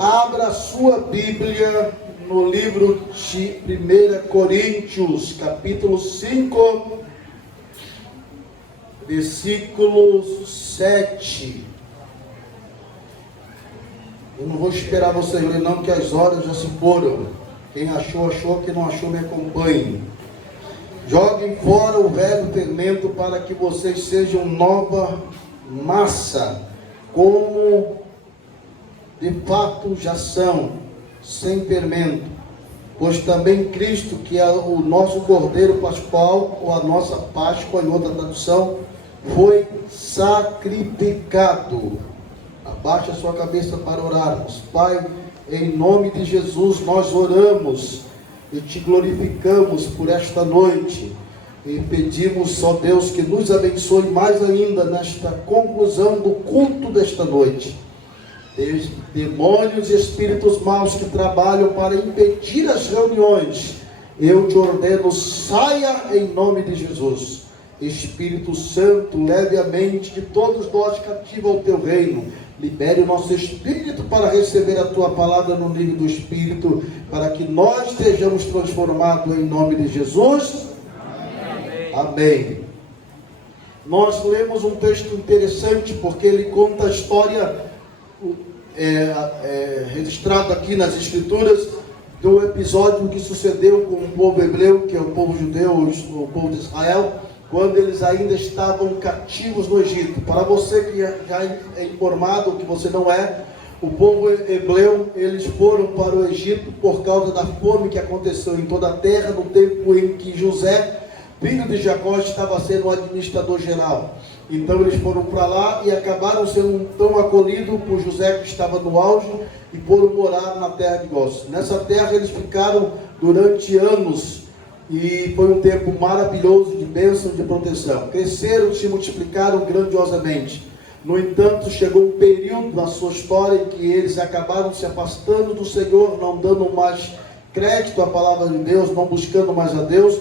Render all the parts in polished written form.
Abra a sua Bíblia no livro de 1 Coríntios, capítulo 5, versículo 7. Eu não vou esperar vocês lerem não, que as horas já se foram. Quem achou, achou. Quem não achou, me acompanhe. Joguem fora o velho fermento para que vocês sejam nova massa, como de fato já são, sem fermento. Pois também Cristo, que é o nosso Cordeiro Pascual, ou a nossa Páscoa, em outra tradução, foi sacrificado. Abaixe a sua cabeça para orarmos. Pai, em nome de Jesus, nós oramos e te glorificamos por esta noite. E pedimos, só Deus, que nos abençoe mais ainda nesta conclusão do culto desta noite. Demônios e espíritos maus que trabalham para impedir as reuniões, eu te ordeno, saia em nome de Jesus. Espírito Santo, leve a mente de todos nós cativo ao teu reino. Libere o nosso espírito para receber a tua palavra no nível do espírito, para que nós sejamos transformados em nome de Jesus. Amém. Amém. Nós lemos um texto interessante, porque ele conta a história registrado aqui nas Escrituras do episódio que sucedeu com o povo hebreu, que é o povo judeu, o povo de Israel, quando eles ainda estavam cativos no Egito. Para você que já é informado, que você não é, o povo hebreu, eles foram para o Egito por causa da fome que aconteceu em toda a terra, no tempo em que José, filho de Jacó, estava sendo o administrador geral. Então eles foram para lá e acabaram sendo tão acolhidos por José, que estava no auge, e foram morar na terra de Gósen. Nessa terra eles ficaram durante anos, e foi um tempo maravilhoso de bênção, de proteção. Cresceram, se multiplicaram grandiosamente. No entanto, chegou um período na sua história em que eles acabaram se afastando do Senhor, não dando mais crédito à palavra de Deus, não buscando mais a Deus.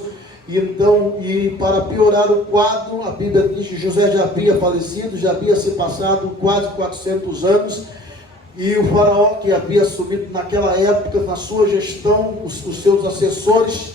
E para piorar o quadro, a Bíblia diz que José já havia falecido, já havia se passado quase 400 anos, e o faraó, que havia assumido naquela época, na sua gestão, os seus assessores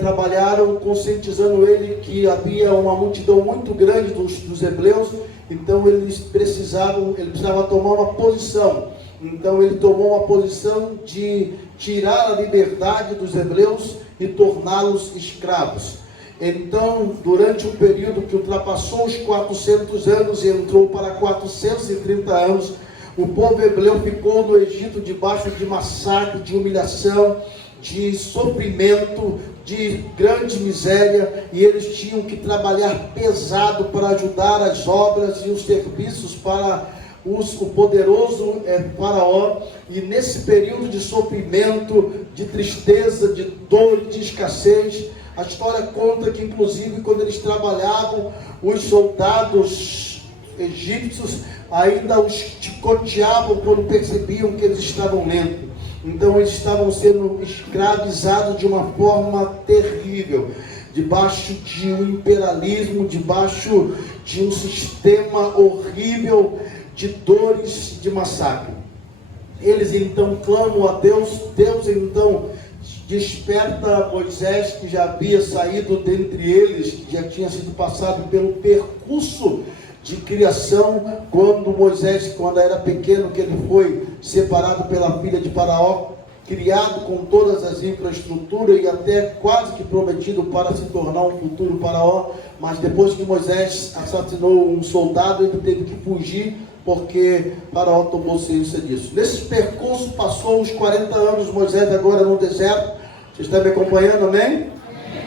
trabalharam conscientizando ele que havia uma multidão muito grande dos hebreus, então ele precisava tomar uma posição. Então ele tomou uma posição de tirar a liberdade dos hebreus e torná-los escravos. Então, durante um período que ultrapassou os 400 anos e entrou para 430 anos, o povo hebreu ficou no Egito debaixo de massacre, de humilhação, de sofrimento, de grande miséria, e eles tinham que trabalhar pesado para ajudar as obras e os serviços para o poderoso faraó. E nesse período de sofrimento, de tristeza, de dor, de escassez, a história conta que inclusive quando eles trabalhavam, os soldados egípcios ainda os chicoteavam quando percebiam que eles estavam lentos. Então eles estavam sendo escravizados de uma forma terrível, debaixo de um imperialismo, debaixo de um sistema horrível de dores, de massacre. Eles então clamam a Deus. Deus então desperta Moisés, que já havia saído dentre eles, que já tinha sido passado pelo percurso de criação, quando Moisés, quando era pequeno, que ele foi separado pela filha de Faraó, criado com todas as infraestruturas e até quase que prometido para se tornar um futuro Faraó. Mas depois que Moisés assassinou um soldado, ele teve que fugir, porque Faraó tomou ciência disso. Nesse percurso passou uns 40 anos, Moisés agora no deserto. Vocês estão me acompanhando, amém?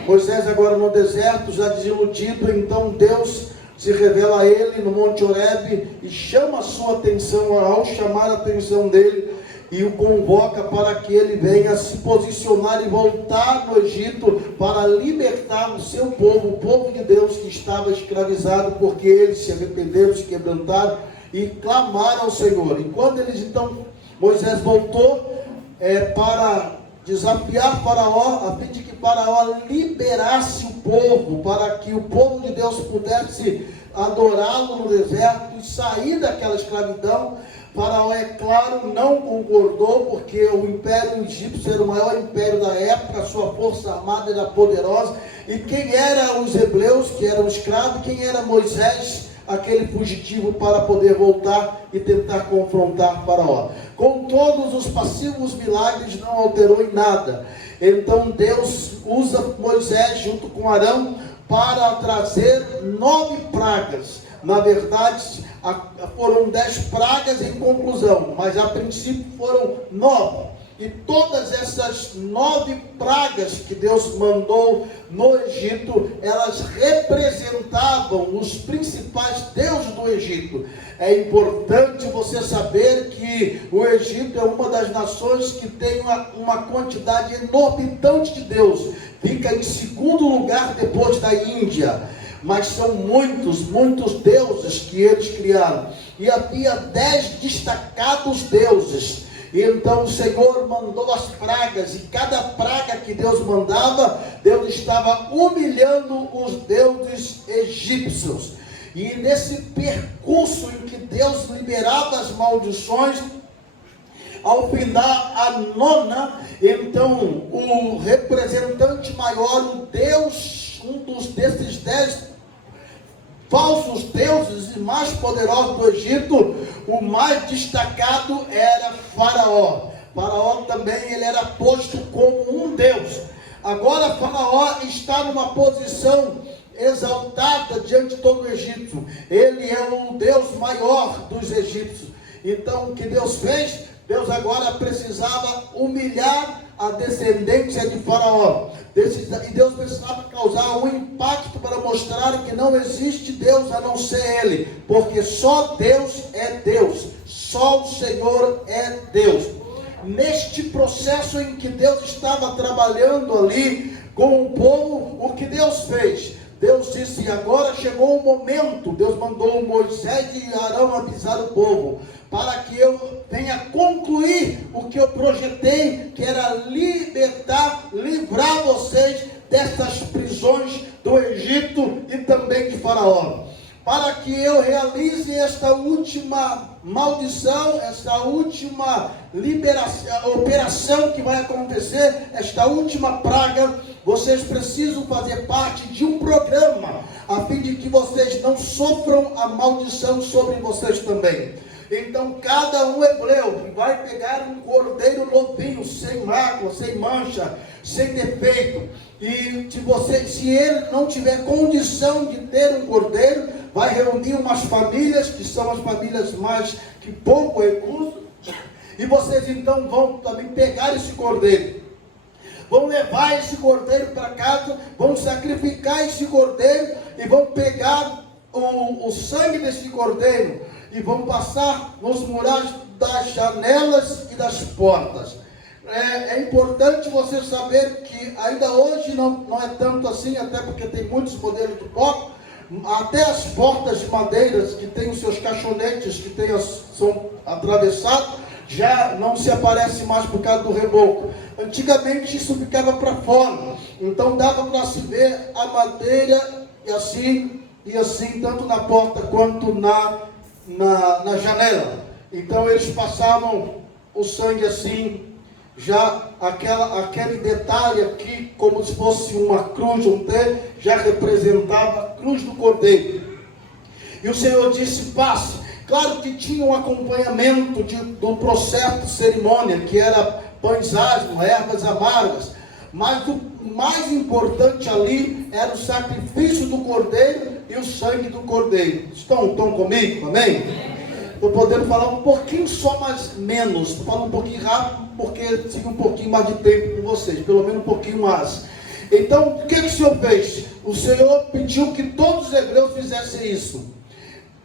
Moisés agora no deserto, já desiludido, então Deus se revela a ele no Monte Horebe e chama a sua atenção. Ao chamar a atenção dele, e o convoca para que ele venha se posicionar e voltar no Egito para libertar o seu povo, o povo de Deus que estava escravizado, porque eles se arrependeram, se quebrantaram e clamaram ao Senhor. E quando eles então, Moisés voltou para desafiar Faraó, a fim de que Faraó liberasse o povo, para que o povo de Deus pudesse adorá-lo no deserto e sair daquela escravidão, Faraó, é claro, não concordou, porque o Império Egípcio era o maior império da época, a sua força armada era poderosa. E quem eram os hebreus, que eram escravos, quem era Moisés, aquele fugitivo, para poder voltar e tentar confrontar Faraó? Com todos os passivos milagres, não alterou em nada. Então Deus usa Moisés junto com Arão para trazer 9 pragas. Na verdade, foram 10 pragas em conclusão, mas a princípio foram 9. E todas essas 9 pragas que Deus mandou no Egito, elas representavam os principais deuses do Egito. É importante você saber que o Egito é uma das nações que tem uma quantidade enormitante de deuses. Fica em segundo lugar depois da Índia. Mas são muitos deuses que eles criaram. E havia 10 destacados deuses. E então o Senhor mandou as pragas, e cada praga que Deus mandava, Deus estava humilhando os deuses egípcios. E nesse percurso em que Deus liberava as maldições, ao findar a 9ª, então o representante maior, o Deus, desses 10 falsos deuses e mais poderosos do Egito, o mais destacado era Faraó. Faraó também, ele era posto como um deus. Agora Faraó está numa posição exaltada diante de todo o Egito. Ele é o deus maior dos egípcios. Então o que Deus fez? Deus agora precisava humilhar a descendência de Faraó. E Deus precisava causar um impacto para mostrar que não existe Deus a não ser Ele. Porque só Deus é Deus. Só o Senhor é Deus. Neste processo em que Deus estava trabalhando ali com o povo, o que Deus fez? Deus disse, agora chegou o momento. Deus mandou Moisés e Arão avisar o povo, para que eu venha concluir o que eu projetei, que era livrar vocês dessas prisões do Egito e também de Faraó. Para que eu realize esta última maldição, esta última operação que vai acontecer, esta última praga, vocês precisam fazer parte de um programa, a fim de que vocês não sofram a maldição sobre vocês também. Então cada um hebreu vai pegar um cordeiro novinho, sem mácula, sem mancha, sem defeito. E se ele não tiver condição de ter um cordeiro, vai reunir umas famílias, que são as famílias mais que pouco recurso, e vocês então vão também pegar esse cordeiro. Vão levar esse cordeiro para casa, vão sacrificar esse cordeiro e vão pegar o sangue desse cordeiro e vão passar nos murais das janelas e das portas. É importante você saber que ainda hoje não é tanto assim, até porque tem muitos modelos de porta, até as portas de madeiras que tem os seus caixonetes que são atravessados, já não se aparece mais por causa do reboco. Antigamente isso ficava para fora, então dava para se ver a madeira e assim, tanto na porta quanto na janela. Então eles passavam o sangue assim, já aquele detalhe aqui, como se fosse uma cruz, um T, já representava a cruz do cordeiro. E o Senhor disse, passe. Claro que tinha um acompanhamento do processo de cerimônia, que era pães asmos, ervas amargas, mas o mais importante ali era o sacrifício do cordeiro e o sangue do cordeiro. Estão comigo? Amém? Estou podendo falar um pouquinho só, mas menos. Estou falando um pouquinho rápido, porque fica um pouquinho mais de tempo com vocês, pelo menos um pouquinho mais. Então, o que o Senhor fez? O Senhor pediu que todos os hebreus fizessem isso.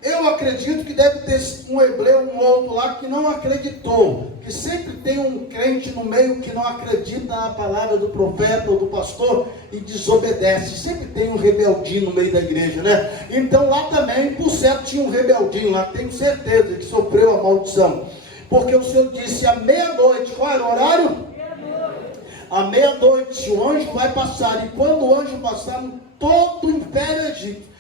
Eu acredito que deve ter um hebreu, um outro lá que não acreditou. Que sempre tem um crente no meio que não acredita na palavra do profeta ou do pastor e desobedece. Sempre tem um rebeldinho no meio da igreja, né? Então lá também, por certo, tinha um rebeldinho lá, tenho certeza que sofreu a maldição. Porque o Senhor disse à meia-noite, qual era o horário? À meia-noite o anjo vai passar, e quando o anjo passar, todo o Império Egito,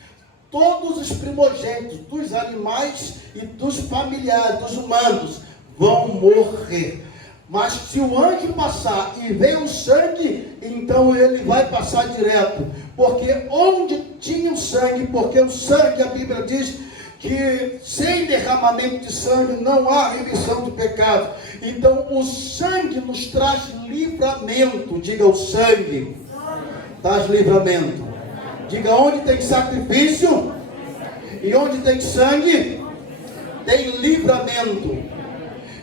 todos os primogênitos dos animais e dos familiares, dos humanos, vão morrer. Mas se o anjo passar e ver o sangue, então ele vai passar direto. Porque onde tinha o sangue, porque o sangue, a Bíblia diz que sem derramamento de sangue não há remissão de pecado. Então o sangue nos traz livramento. Diga, o sangue traz livramento. Diga, onde tem sacrifício e onde tem sangue, tem livramento.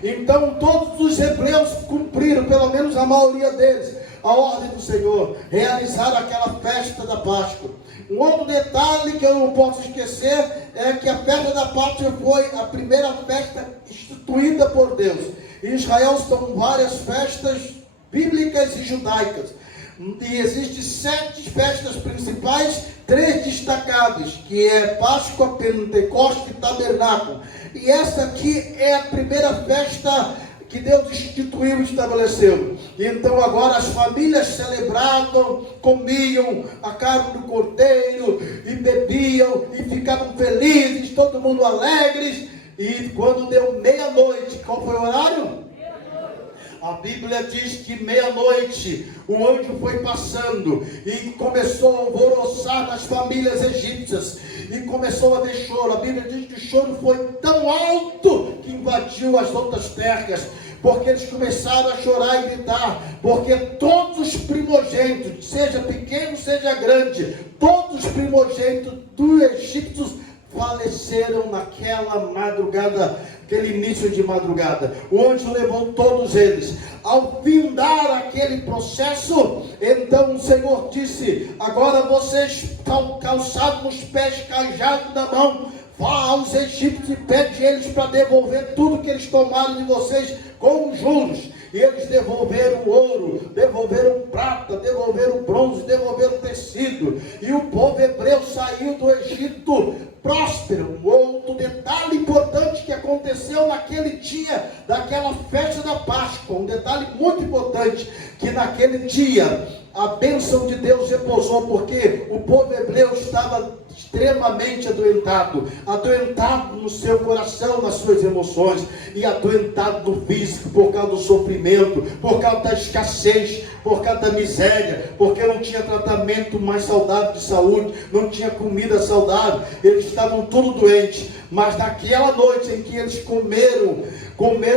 Então todos os hebreus cumpriram, pelo menos a maioria deles, a ordem do Senhor, realizaram aquela festa da Páscoa. Um outro detalhe que eu não posso esquecer é que a festa da Páscoa foi a primeira festa instituída por Deus. Em Israel são várias festas bíblicas e judaicas. E existem 7 festas principais, 3 destacadas, que é Páscoa, Pentecostes e Tabernáculo. E essa aqui é a primeira festa que Deus instituiu e estabeleceu. E então agora as famílias celebravam, comiam a carne do cordeiro, e bebiam, e ficavam felizes, todo mundo alegres. E quando deu meia-noite, qual foi o horário? A Bíblia diz que meia-noite o anjo foi passando e começou a alvoroçar nas famílias egípcias e começou a haver choro. A Bíblia diz que o choro foi tão alto que invadiu as outras terras, porque eles começaram a chorar e gritar, porque todos os primogênitos, seja pequeno, seja grande, todos os primogênitos dos egípcios faleceram naquela madrugada, aquele início de madrugada. O anjo levou todos eles. Ao findar aquele processo, então o Senhor disse: agora vocês estão calçados nos pés, cajado na mão, vá aos egípcios e pede eles para devolver tudo que eles tomaram de vocês com juros. E eles devolveram ouro, devolveram prata, devolveram bronze, devolveram tecido. E o povo hebreu saiu do Egito próspero. Um outro detalhe importante que aconteceu naquele dia, daquela festa da Páscoa, um detalhe muito importante, que naquele dia a bênção de Deus repousou, porque o povo hebreu estava extremamente adoentado no seu coração, nas suas emoções, e adoentado no físico, por causa do sofrimento, por causa da escassez, por causa da miséria, porque não tinha tratamento mais saudável de saúde, não tinha comida saudável, eles estavam tudo doentes. Mas naquela noite em que eles comeram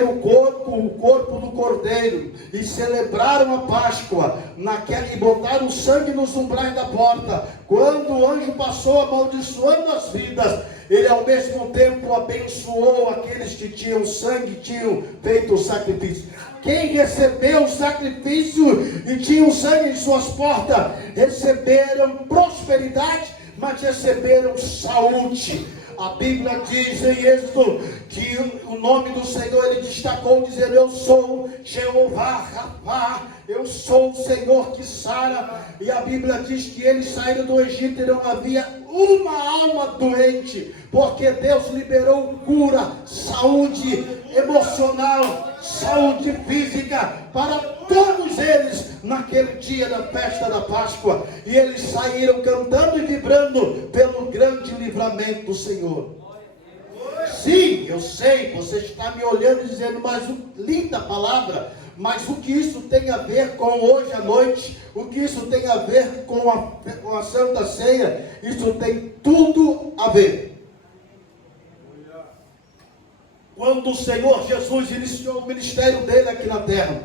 o corpo do cordeiro, e celebraram a Páscoa, e botaram o sangue nos umbrais da porta, quando o anjo passou amaldiçoando as vidas, ele ao mesmo tempo abençoou aqueles que tinham sangue, tinham feito o sacrifício. Quem recebeu o sacrifício e tinha o sangue em suas portas, receberam prosperidade, mas receberam saúde. A Bíblia diz em Êxodo que o nome do Senhor, ele destacou dizendo: eu sou Jeová Rapá, eu sou o Senhor que sara. E a Bíblia diz que eles saíram do Egito e não havia uma alma doente, porque Deus liberou cura, saúde emocional, saúde física para todos eles naquele dia da festa da Páscoa. E eles saíram cantando e vibrando pelo grande livramento do Senhor. Sim, eu sei, você está me olhando e dizendo: mas linda palavra, mas o que isso tem a ver com hoje à noite? O que isso tem a ver com a Santa Ceia? Isso tem tudo a ver. Quando o Senhor Jesus iniciou o ministério dele aqui na terra,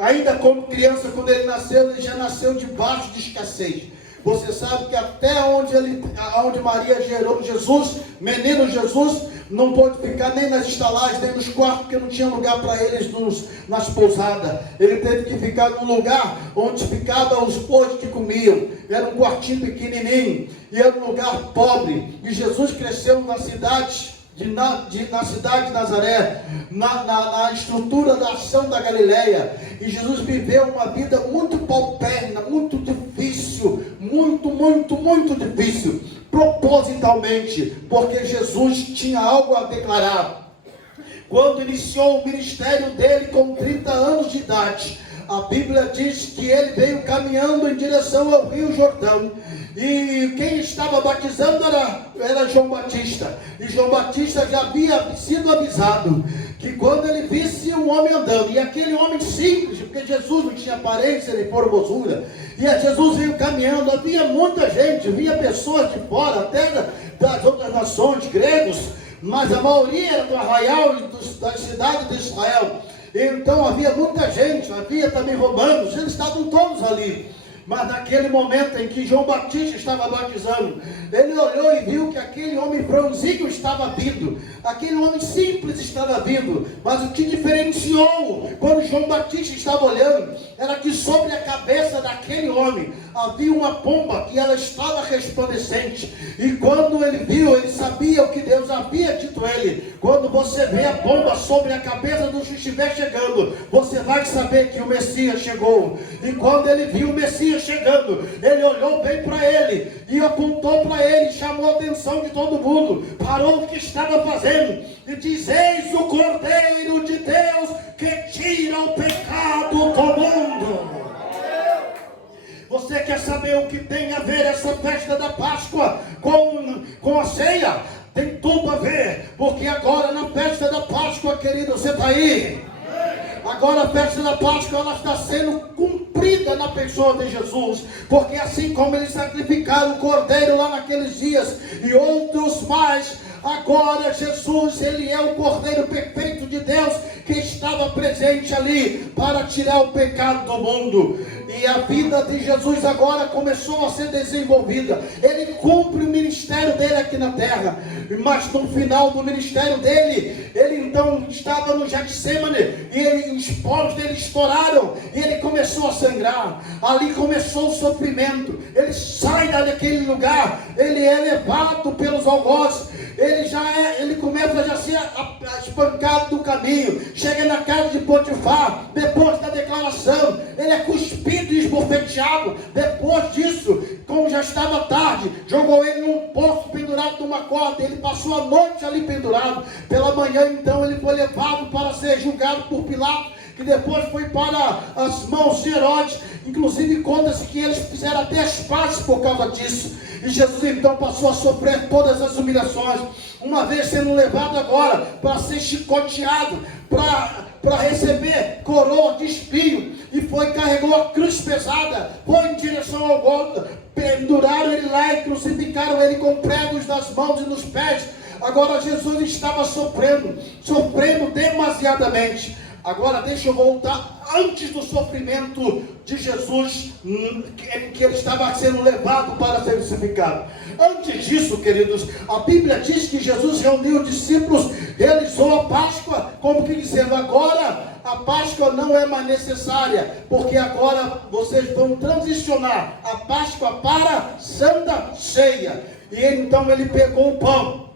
ainda como criança, quando ele nasceu, ele já nasceu debaixo de escassez. Você sabe que até onde Maria gerou Jesus, menino Jesus, não pôde ficar nem nas estalagens, nem nos quartos, porque não tinha lugar para eles nas pousadas. Ele teve que ficar num lugar onde ficavam os bois que comiam. Era um quartinho pequenininho, e era um lugar pobre. E Jesus cresceu na cidade de Nazaré, na estrutura da ação da Galileia. E Jesus viveu uma vida muito paupérrima, muito difícil, muito difícil, propositalmente, porque Jesus tinha algo a declarar. Quando iniciou o ministério dele com 30 anos de idade, a Bíblia diz que ele veio caminhando em direção ao Rio Jordão. E quem estava batizando era João Batista. E João Batista já havia sido avisado que quando ele visse um homem andando, e aquele homem simples, porque Jesus não tinha aparência nem formosura, e Jesus veio caminhando, havia muita gente, havia pessoas de fora, até das outras nações, gregos, mas a maioria era do arraial e das cidades de Israel. Então havia muita gente, havia também romanos, eles estavam todos ali. Mas naquele momento em que João Batista estava batizando, ele olhou e viu que aquele homem franzino estava vindo, aquele homem simples estava vindo. Mas o que diferenciou quando João Batista estava olhando era que sobre a cabeça daquele homem havia uma pomba que ela estava resplandecente. E quando ele viu, ele sabia o que Deus havia dito a ele: quando você vê a pomba sobre a cabeça do que estiver chegando, você vai saber que o Messias chegou. E quando ele viu o Messias chegando, ele olhou bem para ele e apontou para ele, chamou a atenção de todo mundo, parou o que estava fazendo e diz: eis o Cordeiro de Deus que tira o pecado do mundo. Você quer saber o que tem a ver essa festa da Páscoa com a ceia? Tem tudo a ver, porque agora na festa da Páscoa, querido, você está aí? Agora a festa da Páscoa, ela está sendo cumprida na pessoa de Jesus, porque assim como eles sacrificaram o cordeiro lá naqueles dias e outros mais, agora Jesus, ele é o cordeiro perfeito de Deus que estava presente ali para tirar o pecado do mundo. E a vida de Jesus agora começou a ser desenvolvida. Ele cumpre o ministério dele aqui na terra, mas no final do ministério dele, ele então estava no Getsemane e os poros dele estouraram e ele começou a sangrar. Ali começou o sofrimento. Ele sai daquele lugar, ele é levado pelos algozes, ele começa a ser espancado do caminho, chega na casa de Potifar, depois da declaração, ele é cuspido e esbofeteado. Depois disso, como já estava tarde, jogou ele num poço pendurado numa corda, ele passou a noite ali pendurado. Pela manhã então ele foi levado para ser julgado por Pilatos, que depois foi para as mãos de Herodes. Inclusive conta-se que eles fizeram até as pazes por causa disso. E Jesus então passou a sofrer todas as humilhações, uma vez sendo levado agora para ser chicoteado, para receber coroa de espinho, e carregou a cruz pesada, foi em direção ao Gólgota, penduraram ele lá e crucificaram ele com pregos nas mãos e nos pés. Agora Jesus estava sofrendo demasiadamente. Agora deixa eu voltar antes do sofrimento de Jesus, que ele estava sendo levado para ser crucificado. Antes disso, queridos, a Bíblia diz que Jesus reuniu os discípulos, realizou a Páscoa, como que dizendo: agora a Páscoa não é mais necessária, porque agora vocês vão transicionar a Páscoa para a Santa Ceia. E então ele pegou o pão.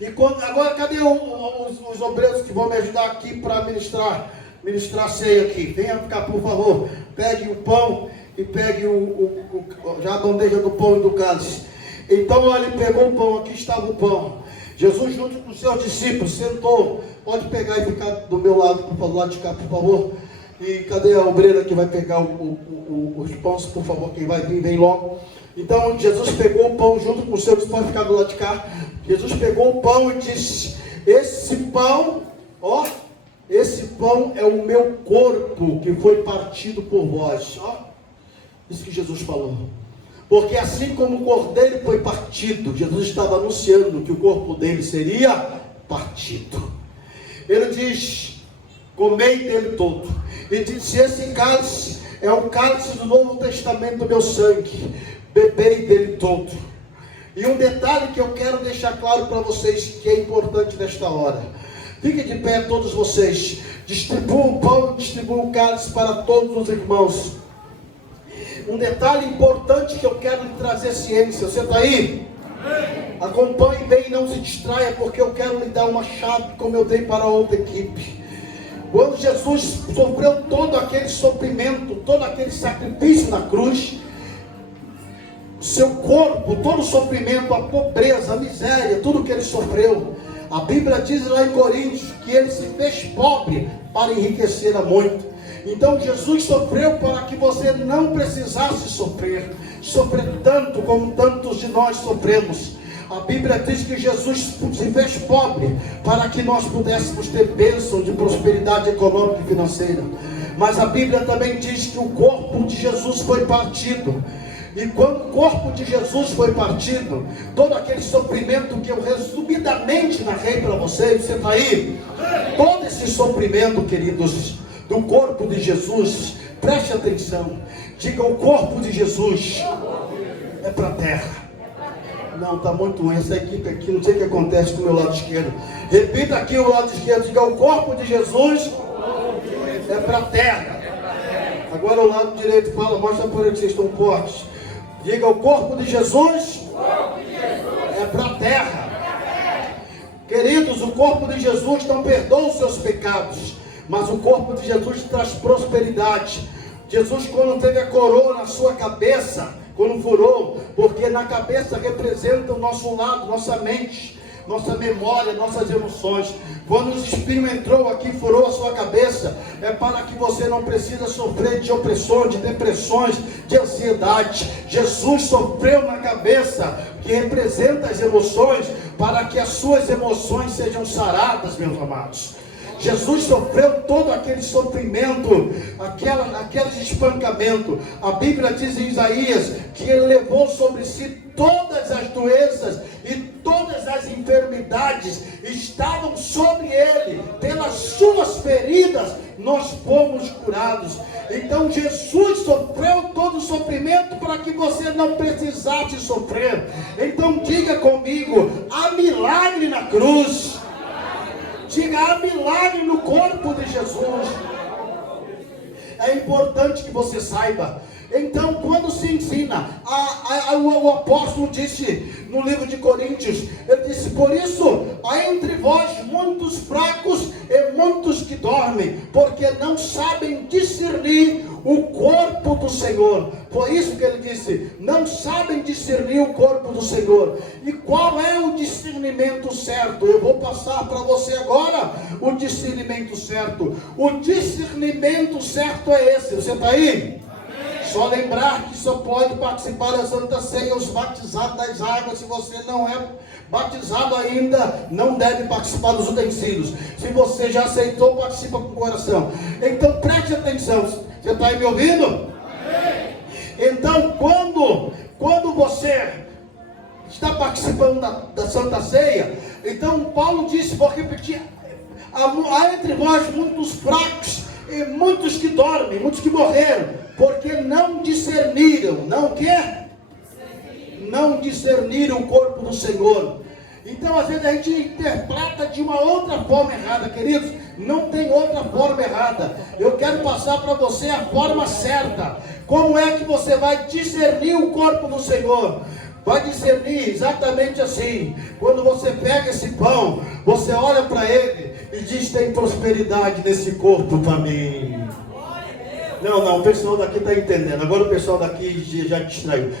E agora cadê os obreiros que vão me ajudar aqui para ministrar ceia aqui? Venha cá, por favor. Pegue o pão e pegue já a bandeja do pão e do cálice. Então ele pegou o pão, aqui estava o pão. Jesus junto com os seus discípulos sentou. Pode pegar e ficar do meu lado, por favor, lado de cá, por favor. E cadê a obreira que vai pegar os pães, por favor? Quem vai vir, vem logo. Então Jesus pegou o pão junto com os seus, pode ficar do lado de cá. Jesus pegou o pão e disse: esse pão é o meu corpo que foi partido por vós. Isso que Jesus falou. Porque assim como o cordeiro foi partido, Jesus estava anunciando que o corpo dele seria partido. Ele diz: comei dele todo. E disse: esse cálice é o cálice do Novo Testamento do meu sangue. Bebei dele todo. E um detalhe que eu quero deixar claro para vocês, que é importante nesta hora. Fiquem de pé todos vocês. Distribuam o pão, distribuam o cálice para todos os irmãos. Um detalhe importante que eu quero lhe trazer ciência. Você está aí? Amém. Acompanhe bem e não se distraia, porque eu quero lhe dar uma chave como eu dei para a outra equipe. Quando Jesus sofreu todo aquele sofrimento, todo aquele sacrifício na cruz, seu corpo, todo o sofrimento, a pobreza, a miséria, tudo que ele sofreu, a Bíblia diz lá em Coríntios que ele se fez pobre para enriquecer a muito. Então Jesus sofreu para que você não precisasse sofrer tanto como tantos de nós sofremos. A Bíblia diz que Jesus se fez pobre para que nós pudéssemos ter bênção de prosperidade econômica e financeira. Mas a Bíblia também diz que o corpo de Jesus foi partido. E quando o corpo de Jesus foi partido, todo aquele sofrimento que eu resumidamente narrei para vocês, você está aí? Todo esse sofrimento, queridos, do corpo de Jesus, preste atenção, diga: o corpo de Jesus é para a terra. Não, está muito ruim essa equipe aqui, não sei o que acontece com o meu lado esquerdo. Repita aqui o lado esquerdo, diga: o corpo de Jesus é para a terra. Agora o lado direito fala, mostra para eles que vocês estão fortes. Diga: o corpo de Jesus é para a terra. Queridos, o corpo de Jesus não perdoa os seus pecados, mas o corpo de Jesus traz prosperidade. Jesus, quando teve a coroa na sua cabeça, quando furou, porque na cabeça representa o nosso lado, nossa mente, nossa memória, nossas emoções. Quando o espinho entrou aqui, furou a sua cabeça, é para que você não precisa sofrer de opressões, de depressões, de ansiedade. Jesus sofreu na cabeça, que representa as emoções, para que as suas emoções sejam saradas, meus amados. Jesus sofreu todo aquele sofrimento, aquele espancamento. A Bíblia diz em Isaías que ele levou sobre si todas as doenças e todas as enfermidades estavam sobre ele. Pelas suas feridas nós fomos curados. Então Jesus sofreu todo o sofrimento para que você não precisasse sofrer. Então diga comigo: há milagre na cruz. Diga: há milagre no corpo de Jesus. É importante que você saiba. Então, quando se ensina, o apóstolo disse no livro de Coríntios, ele disse: por isso há entre vós muitos fracos e muitos que dormem, porque não sabem discernir o corpo do Senhor. Por isso que ele disse: não sabem discernir o corpo do Senhor. E qual é o discernimento certo? Eu vou passar para você agora o discernimento certo. O discernimento certo é esse. Você está aí? Só lembrar que só pode participar da Santa Ceia os batizados das águas. Se você não é batizado ainda, não deve participar dos utensílios. Se você já aceitou, participa com o coração. Então preste atenção. Você está aí me ouvindo? Então quando você está participando da Santa Ceia, então Paulo disse, vou repetir: há entre vós muitos fracos e muitos que dormem, muitos que morreram, porque não discerniram, não discerniram o corpo do Senhor. Então às vezes a gente interpreta de uma outra forma errada, queridos. Não tem outra forma errada. Eu quero passar para você a forma certa. Como é que você vai discernir o corpo do Senhor? Vai discernir exatamente assim: quando você pega esse pão, você olha para ele e diz: tem prosperidade nesse corpo para mim. Não, o pessoal daqui está entendendo. Agora o pessoal daqui já distraiu.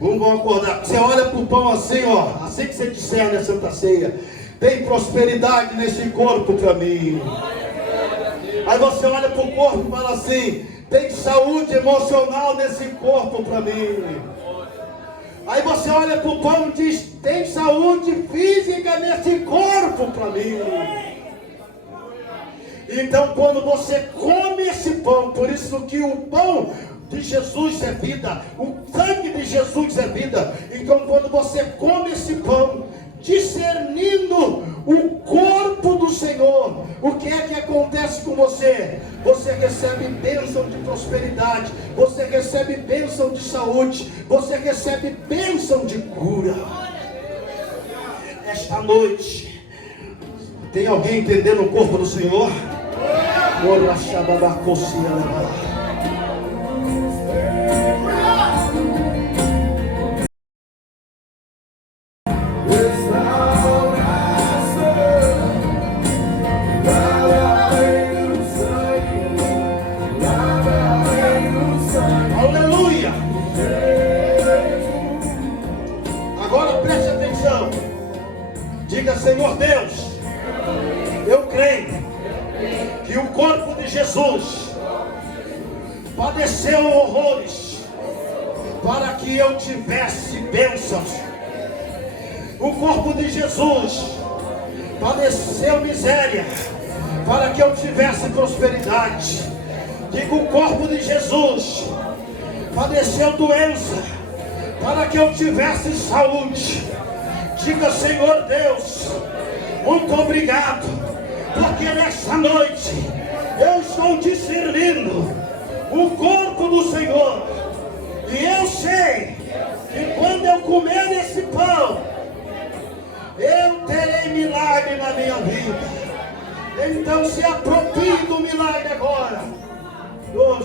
Vamos acordar. Você olha para o pão assim, ó, assim que você discerne a Santa Ceia: tem prosperidade nesse corpo para mim. Aí você olha para o corpo e fala assim: tem saúde emocional nesse corpo para mim. Aí você olha para o pão e diz: tem saúde física nesse corpo para mim. Então quando você come esse pão, por isso que o pão de Jesus é vida, o sangue de Jesus é vida. Então quando você come esse pão, discernindo o corpo do Senhor, o que é que acontece com você? Você recebe bênção de prosperidade, você recebe bênção de saúde, você recebe bênção de cura. Esta noite, tem alguém entendendo o corpo do Senhor? Aleluia! Agora preste atenção. Diga: Senhor Deus, eu creio que o corpo de Jesus padeceu horrores para que eu tivesse bênçãos. O corpo de Jesus padeceu miséria para que eu tivesse prosperidade. Digo, o corpo de Jesus padeceu doença para que eu tivesse saúde. Diga, Senhor Deus, muito obrigado, porque nessa noite eu estou discernindo o corpo do Senhor, e eu sei que quando eu comer esse pão, eu terei milagre na minha vida. Então se aproprie do milagre agora. Ore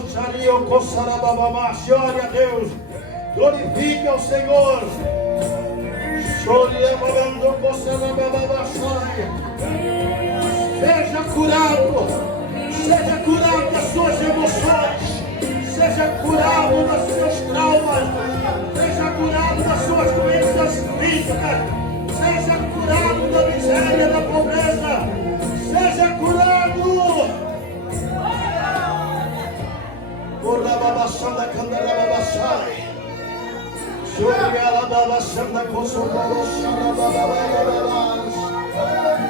a Deus, glorifique ao Senhor. Seja curado, seja curado das suas emoções, seja curado dos seus traumas, seja curado das suas doenças físicas, seja curado da miséria, da pobreza, seja curado.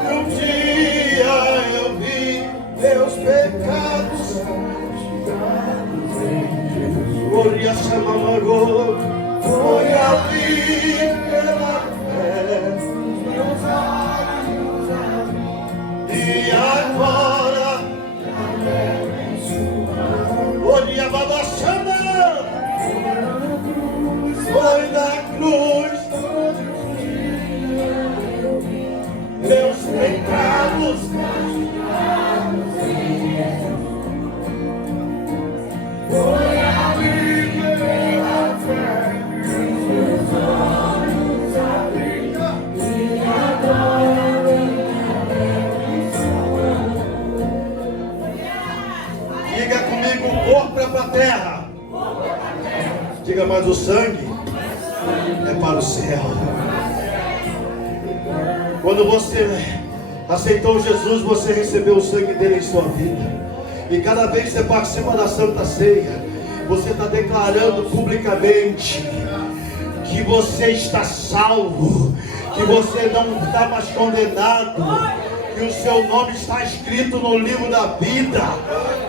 Um dia eu vi meus pecados, foi ali pela fé, e agora olha a babaçana, foi na cruz, meus pecados foi ali pela fé, meus olhos abriram, e agora diga comigo, o corpo é para a terra. Diga, mas o sangue é para o céu. Quando você aceitou Jesus, você recebeu o sangue dele em sua vida. E cada vez que você participa da Santa Ceia, você está declarando publicamente que você está salvo, que você não está mais condenado, que o seu nome está escrito no livro da vida,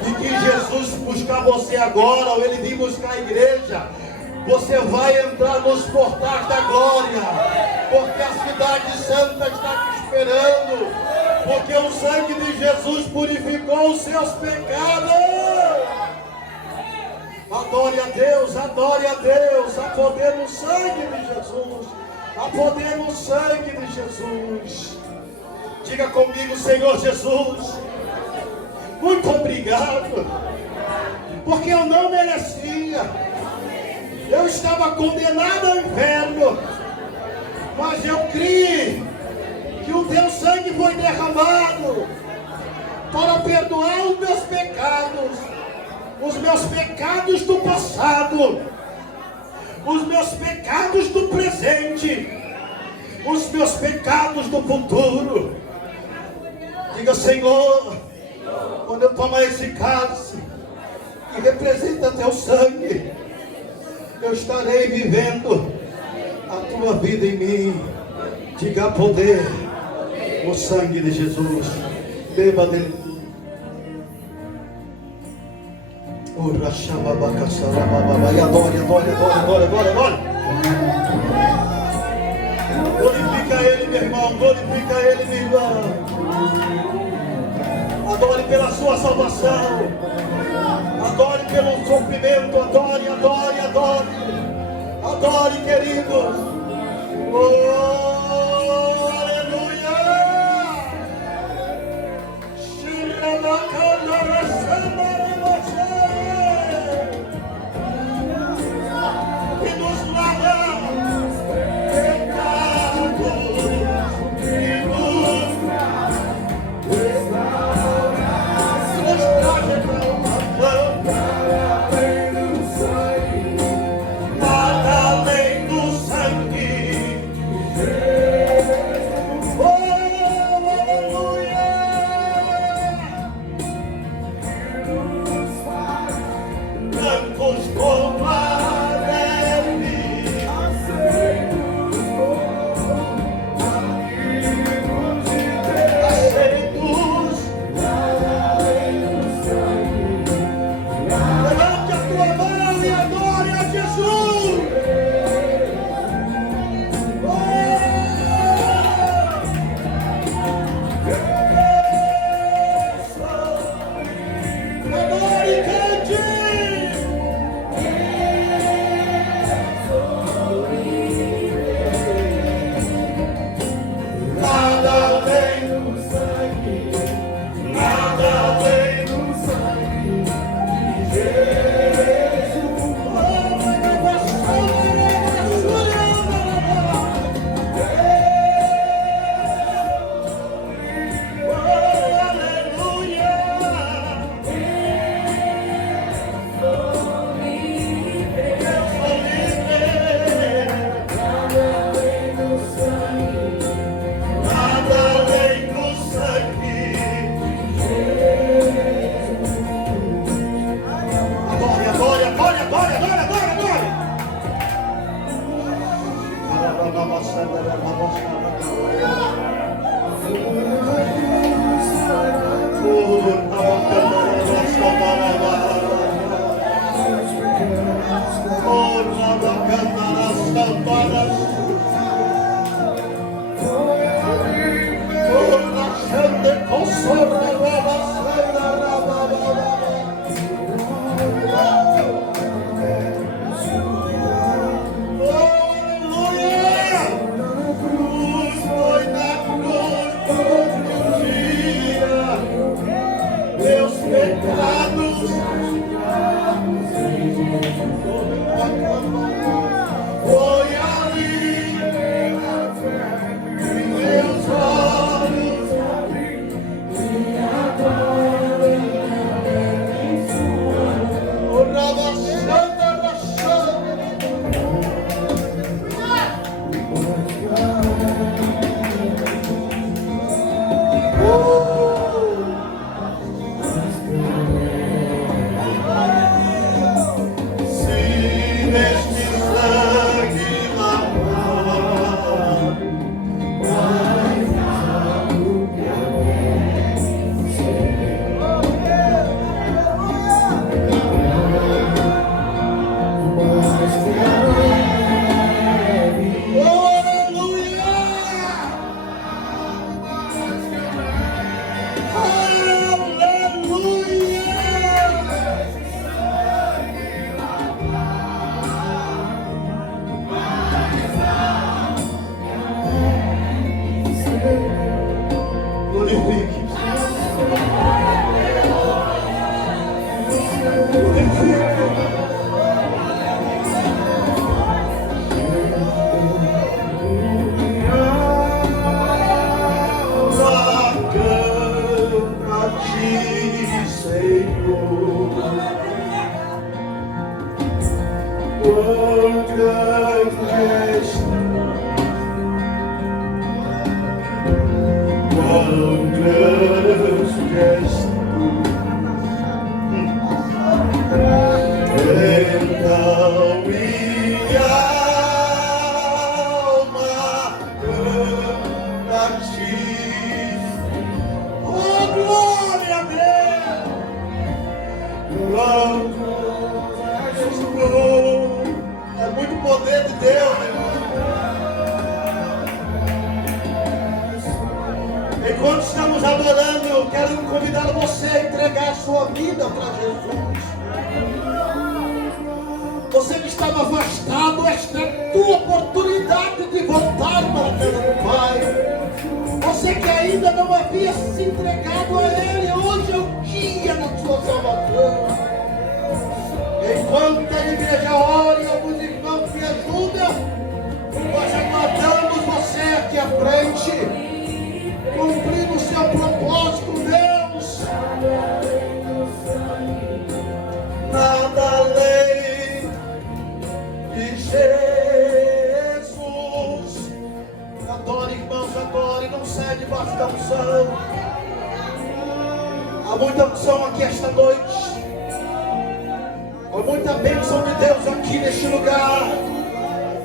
e que Jesus buscar você agora, ou ele vir buscar a igreja, você vai entrar nos portais da glória, porque a cidade santa está te esperando, porque o sangue de Jesus purificou os seus pecados. Adore a Deus, adore a Deus. Há poder no sangue de Jesus, há poder no sangue de Jesus. Diga comigo, Senhor Jesus, muito obrigado, porque eu não merecia. Eu estava condenado ao inferno, mas eu criei que o teu sangue foi derramado para perdoar os meus pecados do passado, os meus pecados do presente, os meus pecados do futuro. Diga, Senhor, quando eu tomar esse cálice que representa teu sangue, eu estarei vivendo a tua vida em mim. Diga, poder, o sangue de Jesus. Beba dele. E adore, adore, adore, adore, adore. Glorifica ele, meu irmão. Glorifica ele, minha irmã. Adore pela sua salvação. Adore pelo sofrimento. Adore, adore, adore. Adore, queridos. Oh, aleluia. Que nos lava pecados e nos traz salvação. Nada além do sangue. Foi ali que meus olhos e agora o Rabachanda Rachanda. Se neste sangue lavar, mais algo que a glorifique. A ti, Senhor, quão grande és, quão grande és tu. Então minha alma canta a ti. Oh, glória a Deus! É muito poder de Deus, irmão. Enquanto estamos adorando, eu quero convidar você a entregar a sua vida para Jesus. Você que estava afastado, esta é a tua oportunidade de voltar para a casa do Pai. Você que ainda não havia se entregado a Ele, hoje é o dia da sua salvação. Enquanto a igreja ora e alguns irmãos me ajudam, nós aguardamos você aqui à frente, cumprindo o seu propósito, Deus. Nada além de Jesus. Adore, irmãos, adore, não sai debaixo da unção. Há muita unção aqui esta noite. Há muita bênção de Deus aqui neste lugar.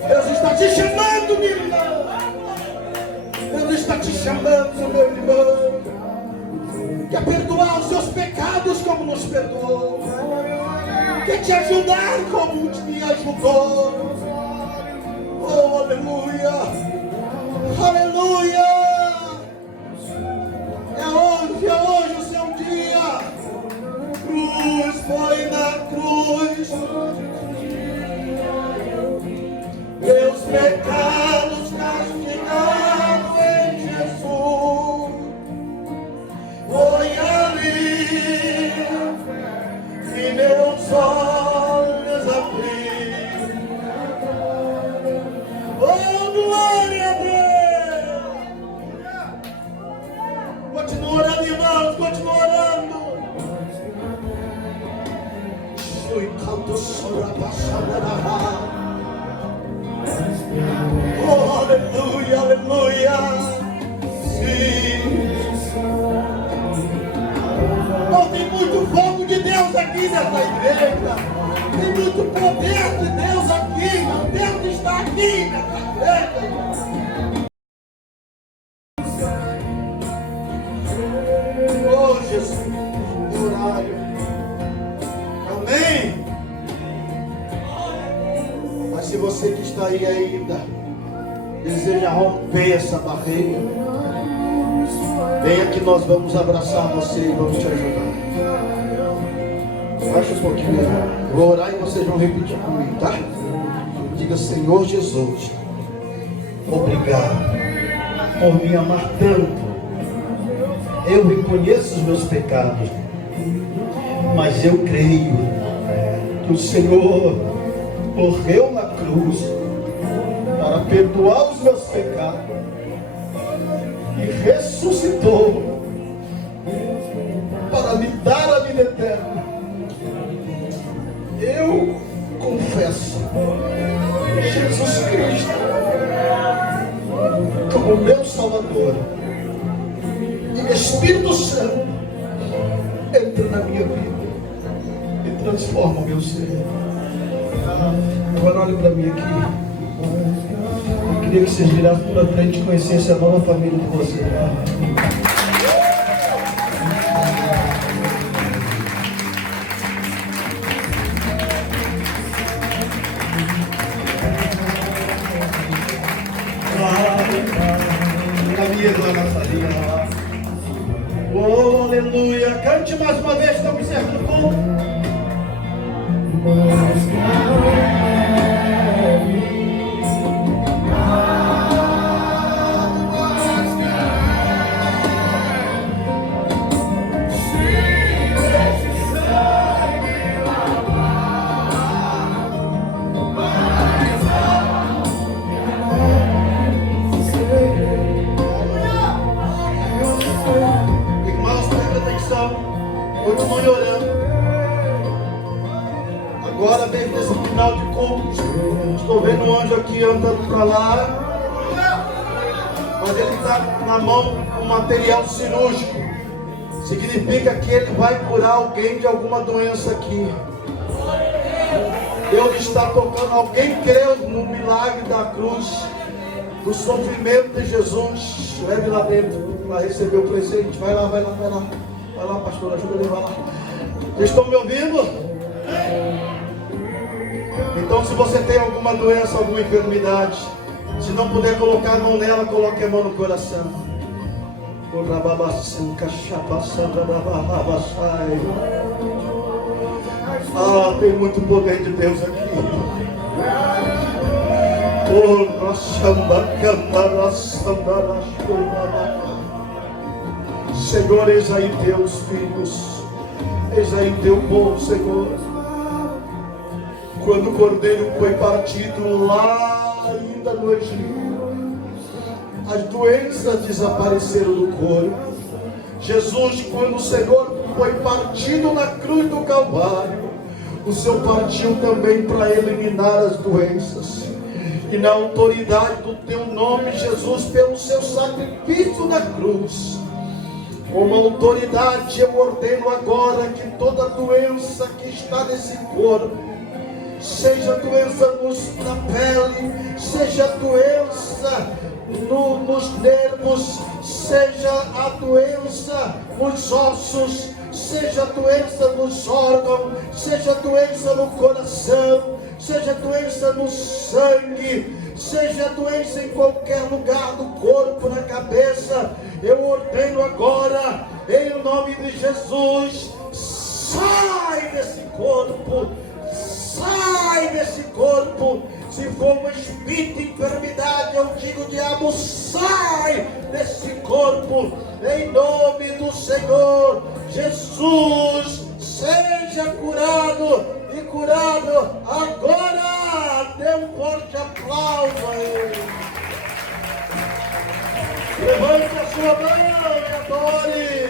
Deus está te chamando, minha irmã. Deus está te chamando, meu irmão. Quer perdoar os seus pecados como nos perdoou. Quer te ajudar como me ajudou. Oh, aleluia. Aleluia. É hoje o seu dia. Cruz, foi na cruz. Meus pecados castigados em Jesus. Foi ali que meus olhos abriram. Oh, glória a Deus! Continua orando, irmãos, continua orando. Oh, aleluia, aleluia. Sim. Oh, tem muito fogo de Deus aqui nessa igreja. Tem muito poder de Deus aqui. Deus está aqui nessa igreja. Oh, Jesus, horário. Amém. Mas se você que está aí ainda deseja romper essa barreira, venha que nós vamos abraçar você e vamos te ajudar. Baixa um pouquinho, vou orar e vocês vão repetir comigo, tá? Diga: Senhor Jesus, obrigado por me amar tanto. Eu reconheço os meus pecados, Mas eu creio que o Senhor morreu na cruz para perdoar os meus pecados e ressuscitou para me dar a vida eterna. Eu confesso Jesus Cristo como meu Salvador, e Espírito Santo entra na minha vida e transforma o meu ser. Agora olhe para mim aqui. Eu queria que vocês virassem para frente e conhecessem a nova família de vocês. Oh, aleluia. Cante mais uma vez, estamos encerrando o culto. Continue orando. Agora, desde esse final de culto, estou vendo um anjo aqui andando para lá, mas ele está na mão com material cirúrgico. Significa que ele vai curar alguém de alguma doença aqui. Deus está tocando. Alguém creu no milagre da cruz, do sofrimento de Jesus? Leve lá dentro para receber o presente. Vai lá, vai lá, vai lá. Vai lá, pastor, ajuda ele, vai lá. Vocês estão me ouvindo? Então, se você tem alguma doença, alguma enfermidade, se não puder colocar a mão nela, coloque a mão no coração. Ah, tem muito poder de Deus aqui. Senhor, eis aí teus filhos, eis aí teu povo, Senhor. Quando o cordeiro foi partido lá ainda no Egito, as doenças desapareceram do corpo. Jesus, quando o Senhor foi partido na cruz do Calvário, o Senhor partiu também para eliminar as doenças. E na autoridade do teu nome, Jesus, pelo seu sacrifício na cruz, como autoridade, eu ordeno agora que toda doença que está nesse corpo, seja doença na pele, seja doença nos nervos, seja a doença nos ossos, seja doença nos órgãos, seja doença no coração, seja doença no sangue, seja doença em qualquer lugar do corpo, na cabeça, eu ordeno agora, em nome de Jesus, sai desse corpo, sai desse corpo. Se for um espírito de enfermidade, eu digo, diabo, sai desse corpo, em nome do Senhor Jesus. Seja curado e curado agora. Dê um forte aplauso a Ele. Levante a sua mão e adore.